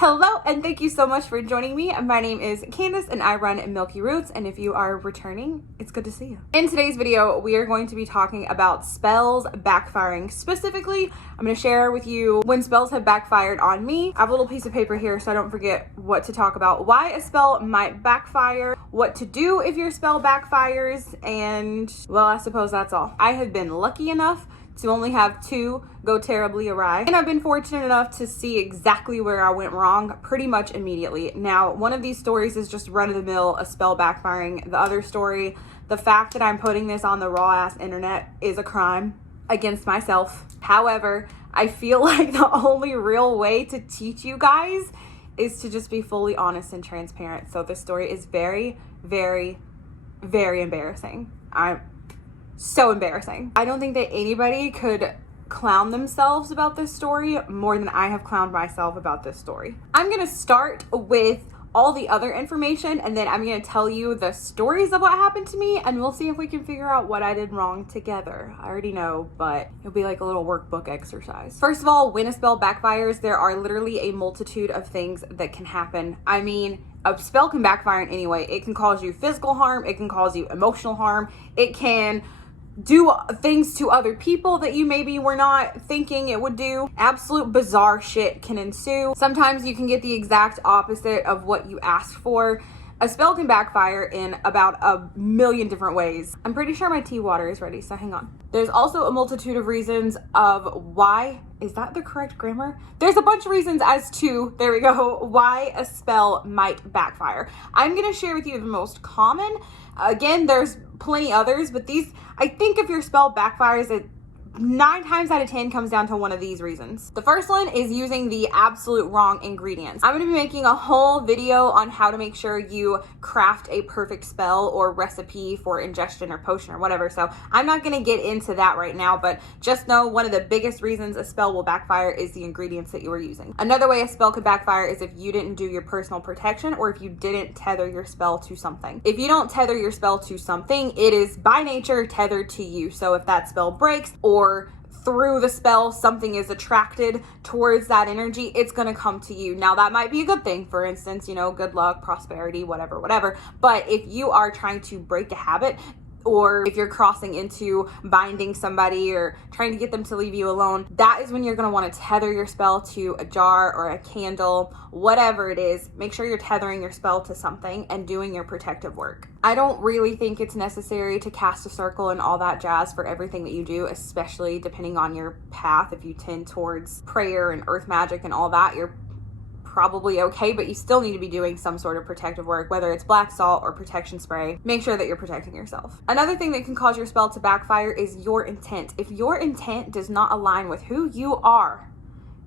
Hello, and thank you so much for joining me. My name is Candace and I run Milky Roots, and if you are returning, it's good to see you. In today's video, we are going to be talking about spells backfiring. Specifically, I'm going to share with you when spells have backfired on me. I have a little piece of paper here so I don't forget what to talk about, why a spell might backfire, what to do if your spell backfires, and well, I suppose that's all. I have been lucky enough to only have two go terribly awry, and I've been fortunate enough to see exactly where I went wrong pretty much immediately. Now, one of these stories is just run-of-the-mill, a spell backfiring. The other story, the fact that I'm putting this on the raw ass internet, is a crime against myself. However, I feel like the only real way to teach you guys is to just be fully honest and transparent. So this story is very, very, very embarrassing. So embarrassing. I don't think that anybody could clown themselves about this story more than I have clowned myself about this story. I'm gonna start with all the other information, and then I'm gonna tell you the stories of what happened to me, and we'll see if we can figure out what I did wrong together. I already know, but it'll be like a little workbook exercise. First of all, when a spell backfires, there are literally a multitude of things that can happen. I mean, a spell can backfire in any way. It can cause you physical harm, it can cause you emotional harm, it can do things to other people that you maybe were not thinking it would do. Absolute bizarre shit can ensue. Sometimes you can get the exact opposite of what you asked for. A spell can backfire in about a million different ways. I'm pretty sure my tea water is ready, so hang on. There's also a multitude of reasons of why, is that the correct grammar? There's a bunch of reasons as to, there we go, why a spell might backfire. I'm gonna share with you the most common. Again, there's plenty others, but these, I think if your spell backfires, it 9 times out of 10 comes down to one of these reasons. The first one is using the absolute wrong ingredients. I'm going to be making a whole video on how to make sure you craft a perfect spell or recipe for ingestion or potion or whatever. So I'm not going to get into that right now, but just know one of the biggest reasons a spell will backfire is the ingredients that you are using. Another way a spell could backfire is if you didn't do your personal protection or if you didn't tether your spell to something. If you don't tether your spell to something, it is by nature tethered to you. So if that spell breaks or through the spell something is attracted towards that energy, it's going to come to you. Now that might be a good thing, for instance, you know, good luck, prosperity, whatever, but if you are trying to break a habit, or if you're crossing into binding somebody or trying to get them to leave you alone, that is when you're going to want to tether your spell to a jar or a candle, whatever it is. Make sure you're tethering your spell to something and doing your protective work. I don't really think it's necessary to cast a circle and all that jazz for everything that you do, especially depending on your path. If you tend towards prayer and earth magic and all that, you're probably okay, but you still need to be doing some sort of protective work, whether it's black salt or protection spray. Make sure that you're protecting yourself. Another thing that can cause your spell to backfire is your intent. If your intent does not align with who you are,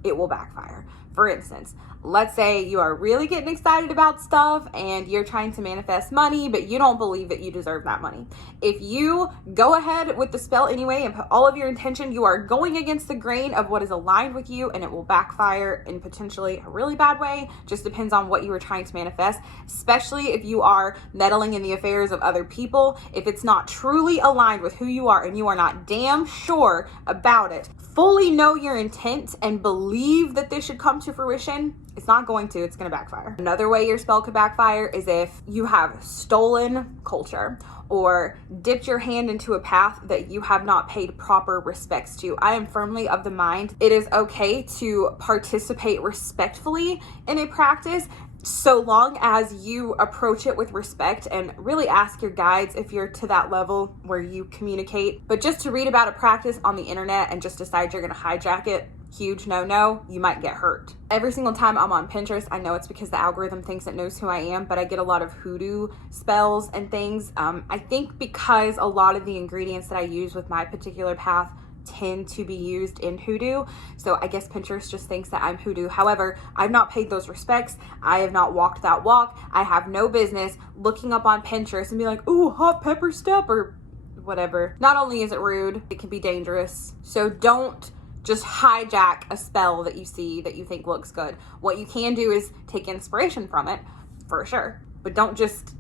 it will backfire. For instance, let's say you are really getting excited about stuff and you're trying to manifest money, but you don't believe that you deserve that money. If you go ahead with the spell anyway and put all of your intention, you are going against the grain of what is aligned with you, and it will backfire in potentially a really bad way. Just depends on what you were trying to manifest, especially if you are meddling in the affairs of other people. If it's not truly aligned with who you are and you are not damn sure about it, fully know your intent and believe that this should come to fruition, it's not going to, it's going to backfire. Another way your spell could backfire is if you have stolen culture or dipped your hand into a path that you have not paid proper respects to. I am firmly of the mind it is okay to participate respectfully in a practice, so long as you approach it with respect and really ask your guides if you're to that level where you communicate. But just to read about a practice on the internet and just decide you're going to hijack it, huge no-no, you might get hurt. Every single time I'm on Pinterest, I know it's because the algorithm thinks it knows who I am, but I get a lot of hoodoo spells and things. I think because a lot of the ingredients that I use with my particular path tend to be used in hoodoo, so I guess Pinterest just thinks that I'm hoodoo. However, I've not paid those respects. I have not walked that walk. I have no business looking up on Pinterest and be like, ooh, hot pepper step or whatever. Not only is it rude, it can be dangerous. So don't just hijack a spell that you see that you think looks good. What you can do is take inspiration from it, for sure, but don't just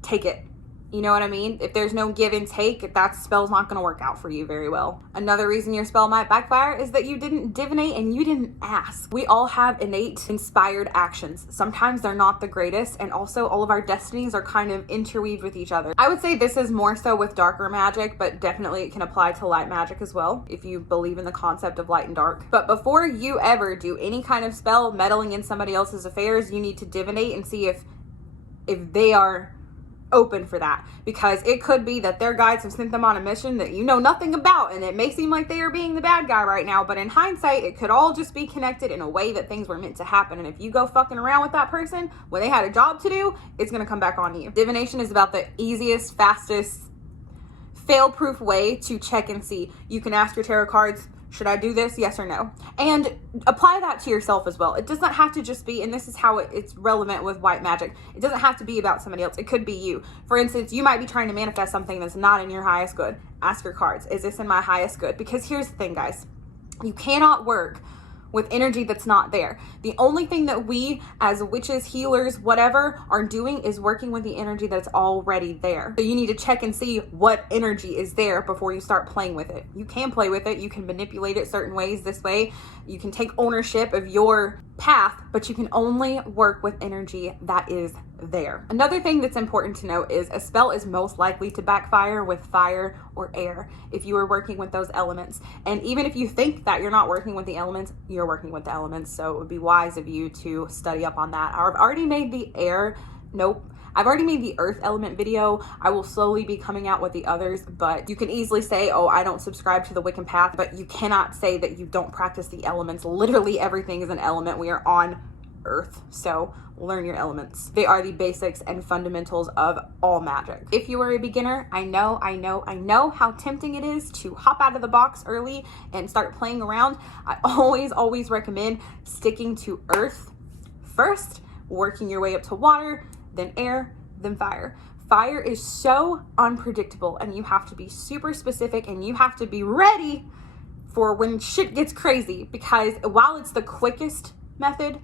take it You know what I mean? If there's no give and take, that spell's not going to work out for you very well. Another reason your spell might backfire is that you didn't divinate and you didn't ask. We all have innate inspired actions. Sometimes they're not the greatest, and also all of our destinies are kind of interweaved with each other. I would say this is more so with darker magic, but definitely it can apply to light magic as well, if you believe in the concept of light and dark. But before you ever do any kind of spell meddling in somebody else's affairs, you need to divinate and see if they are open for that, because it could be that their guides have sent them on a mission that you know nothing about, and it may seem like they are being the bad guy right now, but in hindsight it could all just be connected in a way that things were meant to happen. And if you go fucking around with that person when they had a job to do, it's going to come back on you. Divination is about the easiest, fastest, fail-proof way to check and see. You can ask your tarot cards, should I do this? Yes or no? And apply that to yourself as well. It does not have to just be, and this is how it's relevant with white magic, it doesn't have to be about somebody else. It could be you. For instance, you might be trying to manifest something that's not in your highest good. Ask your cards, is this in my highest good? Because here's the thing, guys. You cannot work with energy that's not there. The only thing that we as witches, healers, whatever are doing is working with the energy that's already there. So you need to check and see what energy is there before you start playing with it. You can play with it. You can manipulate it certain ways. This way you can take ownership of your path, but you can only work with energy that is there. Another thing that's important to note is a spell is most likely to backfire with fire or air if you are working with those elements. And even if you think that you're not working with the elements, you're working with the elements. So it would be wise of you to study up on that. I've already made the air, I've already made the earth element video. I will slowly be coming out with the others, but you can easily say, oh, I don't subscribe to the Wiccan path, but you cannot say that you don't practice the elements. Literally everything is an element. We are on earth, so learn your elements. They are the basics and fundamentals of all magic. If you are a beginner, I know how tempting it is to hop out of the box early and start playing around. I always recommend sticking to earth first, working your way up to water, then air, then fire. Fire is so unpredictable, and you have to be super specific, and you have to be ready for when shit gets crazy, because while it's the quickest method,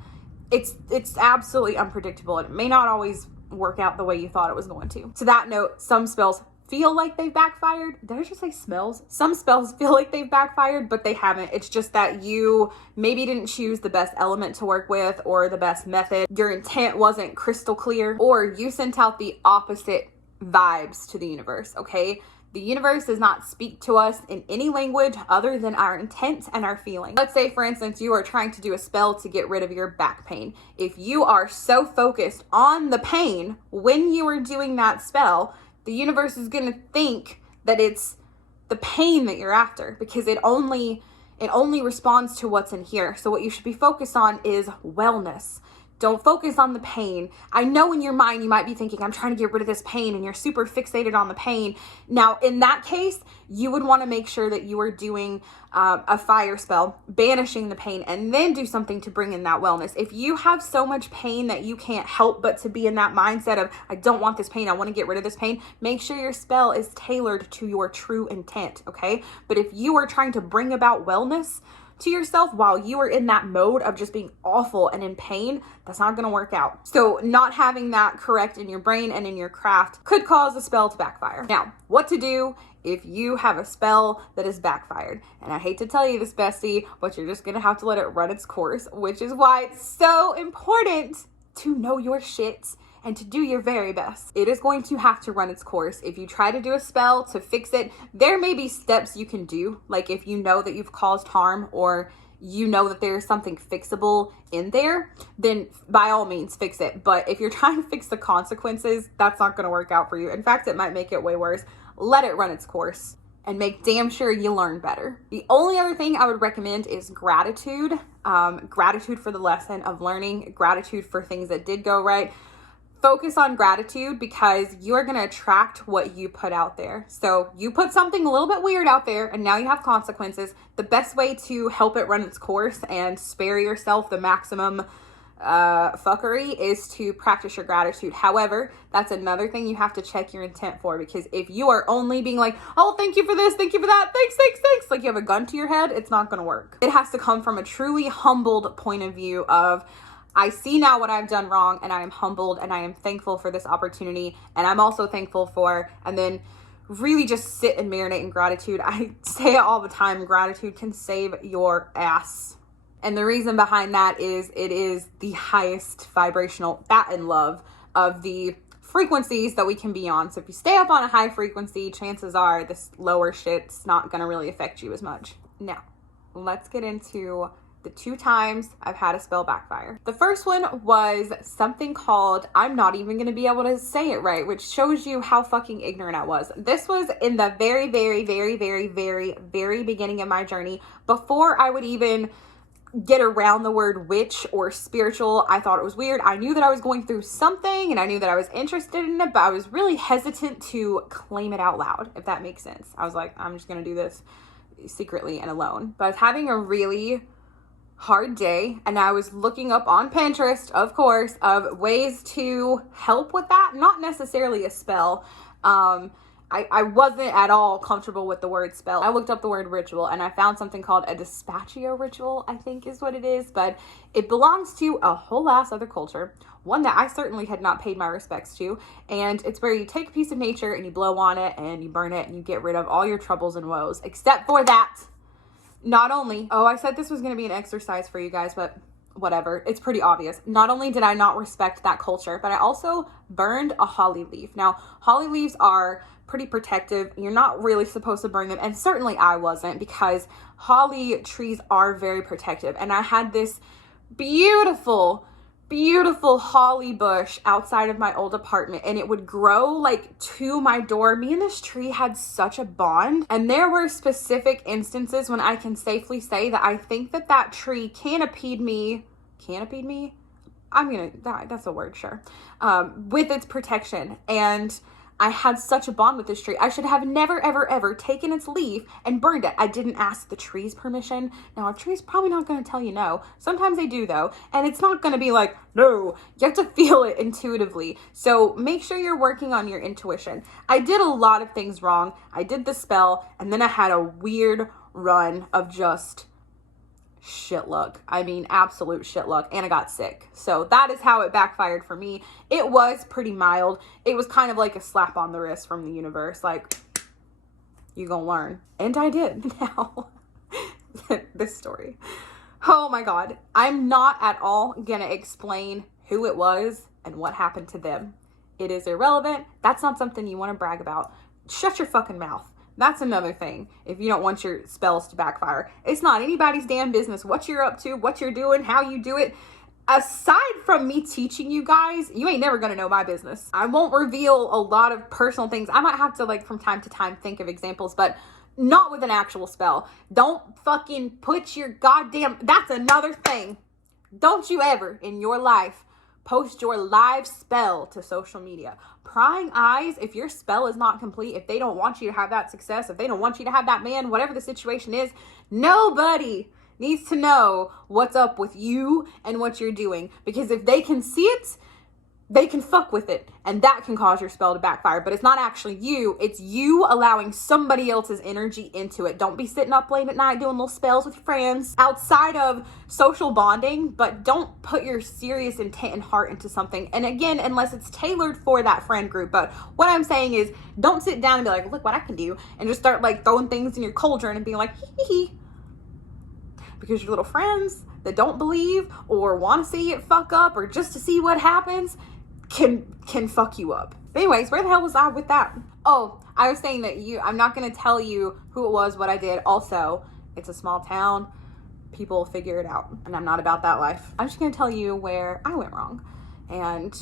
it's absolutely unpredictable, and it may not always work out the way you thought it was going to. To that note, some spells feel like they've backfired. Did I just say smells? Some spells feel like they've backfired, but they haven't. It's just that you maybe didn't choose the best element to work with or the best method. Your intent wasn't crystal clear, or you sent out the opposite vibes to the universe, okay? The universe does not speak to us in any language other than our intent and our feeling. Let's say, for instance, you are trying to do a spell to get rid of your back pain. If you are so focused on the pain when you are doing that spell, the universe is going to think that it's the pain that you're after, because it only responds to what's in here. So what you should be focused on is wellness. Don't focus on the pain. I know in your mind you might be thinking, I'm trying to get rid of this pain, and you're super fixated on the pain. Now, in that case, you would want to make sure that you are doing a fire spell, banishing the pain, and then do something to bring in that wellness. If you have so much pain that you can't help but to be in that mindset of, I don't want this pain, I want to get rid of this pain, make sure your spell is tailored to your true intent, okay? But if you are trying to bring about wellness to yourself while you are in that mode of just being awful and in pain, that's not going to work out. So not having that correct in your brain and in your craft could cause a spell to backfire. Now, what to do if you have a spell that is backfired? And I hate to tell you this, bestie, but you're just going to have to let it run its course, which is why it's so important to know your shit and to do your very best. It is going to have to run its course. If you try to do a spell to fix it, there may be steps you can do. Like if you know that you've caused harm, or you know that there's something fixable in there, then by all means fix it. But if you're trying to fix the consequences, that's not going to work out for you. In fact, it might make it way worse. Let it run its course and make damn sure you learn better. The only other thing I would recommend is gratitude. Gratitude for the lesson of learning, gratitude for things that did go right. Focus on gratitude, because you are going to attract what you put out there. So you put something a little bit weird out there, and now you have consequences. The best way to help it run its course and spare yourself the maximum fuckery is to practice your gratitude. However, that's another thing you have to check your intent for, because if you are only being like, oh, thank you for this, thank you for that, thanks, like you have a gun to your head, it's not going to work. It has to come from a truly humbled point of view of, I see now what I've done wrong, and I am humbled, and I am thankful for this opportunity, and I'm also thankful for, and then really just sit and marinate in gratitude. I say it all the time, gratitude can save your ass. And the reason behind that is it is the highest vibrational, that and love, of the frequencies that we can be on. So if you stay up on a high frequency, chances are this lower shit's not going to really affect you as much. Now, let's get into the 2 times I've had a spell backfire. The first one was something called, I'm not even going to be able to say it right, which shows you how fucking ignorant I was. This was in the very, very, very, very, very, very beginning of my journey. Before I would even get around the word witch or spiritual, I thought it was weird. I knew that I was going through something and I knew that I was interested in it, but I was really hesitant to claim it out loud, if that makes sense. I was like, I'm just going to do this secretly and alone. But I was having a really hard day, and I was looking up on Pinterest, of course, of ways to help with that. Not necessarily a spell. I wasn't at all comfortable with the word spell. I looked up the word ritual, and I found something called a dispatchio ritual, I think is what it is, but it belongs to a whole ass other culture, one that I certainly had not paid my respects to, and it's where you take a piece of nature and you blow on it and you burn it and you get rid of all your troubles and woes, except for that. Not only, I said this was going to be an exercise for you guys, but whatever, it's pretty obvious. Not only did I not respect that culture, but I also burned a holly leaf. Now, holly leaves are pretty protective. You're not really supposed to burn them, and certainly I wasn't, because holly trees are very protective. And I had this beautiful holly bush outside of my old apartment, and it would grow like to my door. Me and this tree had such a bond, and there were specific instances when I can safely say that I think that tree canopied me, that's a word, sure, with its protection. And I had such a bond with this tree. I should have never, ever, ever taken its leaf and burned it. I didn't ask the tree's permission. Now, a tree's probably not going to tell you no. Sometimes they do, though. And it's not going to be like, no. You have to feel it intuitively. So make sure you're working on your intuition. I did a lot of things wrong. I did the spell, and then I had a weird run of just shit luck. I mean, absolute shit luck. And I got sick. So that is how it backfired for me. It was pretty mild. It was kind of like a slap on the wrist from the universe. Like, you gonna learn. And I did. Now, this story. Oh my God. I'm not at all gonna explain who it was and what happened to them. It is irrelevant. That's not something you want to brag about. Shut your fucking mouth. That's another thing. If you don't want your spells to backfire, it's not anybody's damn business what you're up to, what you're doing, how you do it. Aside from me teaching you guys, you ain't never gonna know my business. I won't reveal a lot of personal things. I might have to, like, from time to time think of examples, but not with an actual spell. Don't fucking put your goddamn, that's another thing. Don't you ever in your life post your live spell to social media. Prying eyes, if your spell is not complete, if they don't want you to have that success, if they don't want you to have that man, whatever the situation is, nobody needs to know what's up with you and what you're doing. Because if they can see it, they can fuck with it, and that can cause your spell to backfire. But it's not actually you. It's you allowing somebody else's energy into it. Don't be sitting up late at night doing little spells with your friends outside of social bonding, but don't put your serious intent and heart into something. And again, unless it's tailored for that friend group. But what I'm saying is, don't sit down and be like, look what I can do, and just start like throwing things in your cauldron and being like, hee hee. Because your little friends that don't believe or want to see it fuck up or just to see what happens can fuck you up. But anyways, where the hell was I with that? Oh, I was saying that I'm not going to tell you who it was, what I did. Also, it's a small town. People will figure it out. And I'm not about that life. I'm just going to tell you where I went wrong and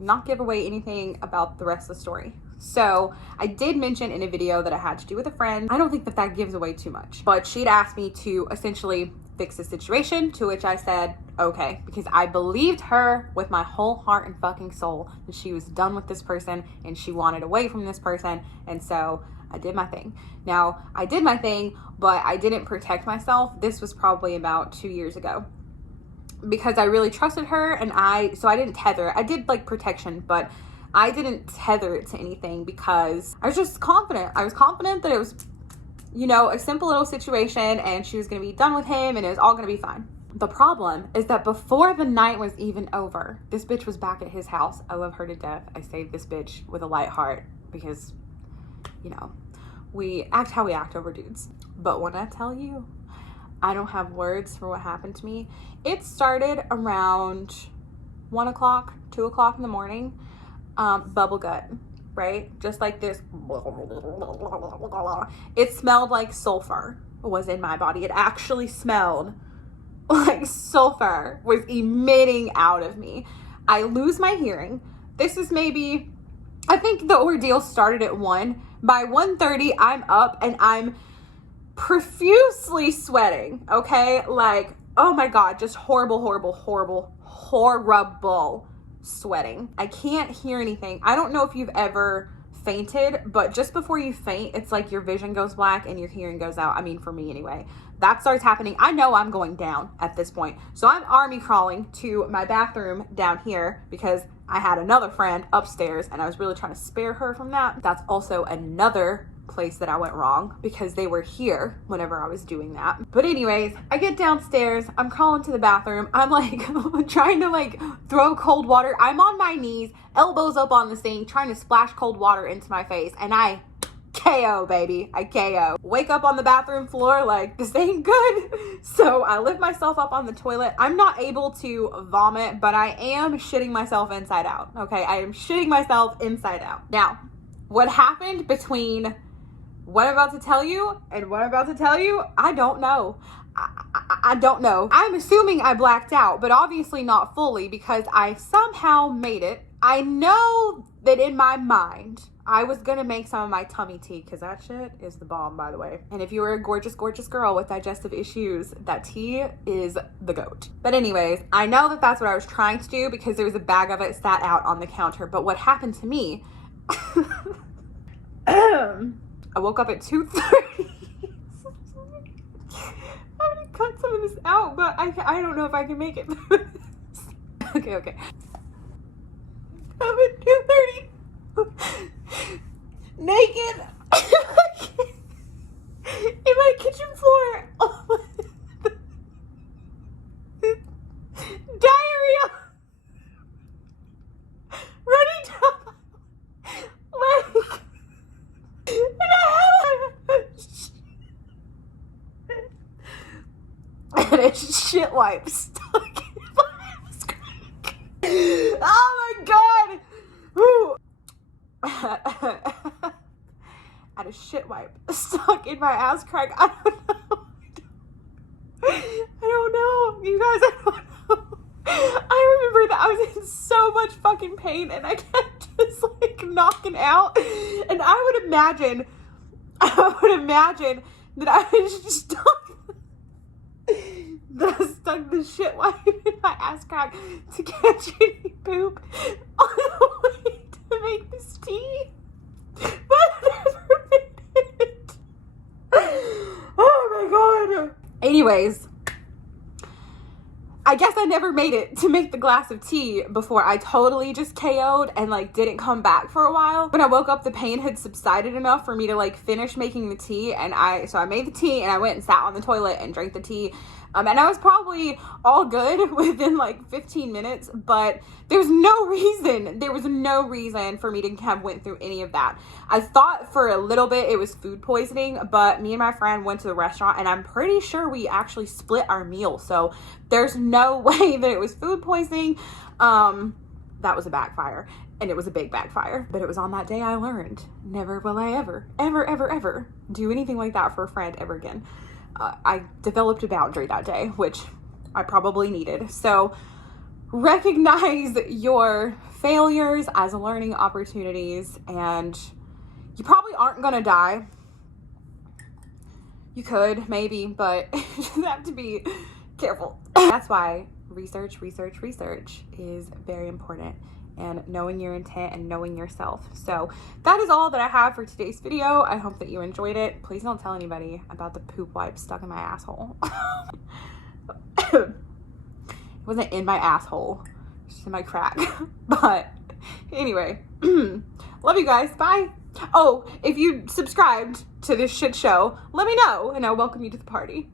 not give away anything about the rest of the story. So I did mention in a video that I had to do with a friend. I don't think that gives away too much, but she'd asked me to essentially fix the situation, to which I said, okay, because I believed her with my whole heart and fucking soul that she was done with this person and she wanted away from this person. And so I did my thing. Now, I did my thing, but I didn't protect myself. This was probably about 2 years ago, because I really trusted her, and so I didn't tether. I did like protection, but I didn't tether it to anything because I was just confident. I was confident that it was, a simple little situation and she was going to be done with him and it was all going to be fine. The problem is that before the night was even over, this bitch was back at his house. I love her to death. I saved this bitch with a light heart because, you know, we act how we act over dudes. But when I tell you, I don't have words for what happened to me. It started around 1 o'clock, 2 o'clock in the morning. Bubble gut, right? Just like this. It smelled like sulfur was in my body. It actually smelled like sulfur was emitting out of me. I lose my hearing. This is maybe, I think the ordeal started at 1. By 1:30, I'm up and I'm profusely sweating, okay? Like, oh my God, just horrible sweating. I can't hear anything. I don't know if you've ever fainted, but just before you faint, it's like your vision goes black and your hearing goes out. I mean, for me anyway. That starts happening. I know I'm going down at this point. So I'm army crawling to my bathroom down here because I had another friend upstairs and I was really trying to spare her from that. That's also another place that I went wrong because they were here whenever I was doing that. But anyways, I get downstairs, I'm crawling to the bathroom. I'm like trying to like throw cold water. I'm on my knees, elbows up on the sink, trying to splash cold water into my face, and I KO, baby. I KO. Wake up on the bathroom floor like, this ain't good. So I lift myself up on the toilet. I'm not able to vomit, but I am shitting myself inside out. Okay, I am shitting myself inside out. Now, what happened between what I'm about to tell you and what I'm about to tell you, I don't know. I don't know. I'm assuming I blacked out, but obviously not fully because I somehow made it. I know that in my mind, I was gonna make some of my tummy tea because that shit is the bomb, by the way. And if you were a gorgeous girl with digestive issues, that tea is the goat. But anyways, I know that that's what I was trying to do because there was a bag of it sat out on the counter. But what happened to me, I woke up at 2:30. I'm gonna cut some of this out, but I don't know if I can make it through this. Okay. I'm at 2:30. Naked in my kitchen floor. Oh, diarrhea running down my leg, and I had a shit wipe stuck in my ass crack. Oh my God. Ooh. I had a shit wipe stuck in my ass crack. I don't know. You guys, I don't know. I remember that I was in so much fucking pain and I kept just like knocking out. And I would imagine that I was just stuck the shit wipe in my ass crack to catch any poop on the way to make this tea, but I never made it. Oh my God. Anyways, I guess I never made it to make the glass of tea before I totally just KO'd and like didn't come back for a while. When I woke up, the pain had subsided enough for me to like finish making the tea, and so I made the tea and I went and sat on the toilet and drank the tea. And I was probably all good within like 15 minutes, but there was no reason for me to have went through any of that. I thought for a little bit it was food poisoning, but me and my friend went to the restaurant and I'm pretty sure we actually split our meal. So there's no way that it was food poisoning. That was a backfire, and it was a big backfire. But it was on that day I learned, never will I ever do anything like that for a friend ever again. I developed a boundary that day, which I probably needed. So recognize your failures as learning opportunities, and you probably aren't going to die. You could, maybe, but you just have to be careful. That's why research is very important, and knowing your intent and knowing yourself. So that is all that I have for today's video. I hope that you enjoyed it. Please don't tell anybody about the poop wipe stuck in my asshole. It wasn't in my asshole, it's just in my crack. But anyway, love you guys. Bye. Oh, if you subscribed to this shit show, let me know and I'll welcome you to the party.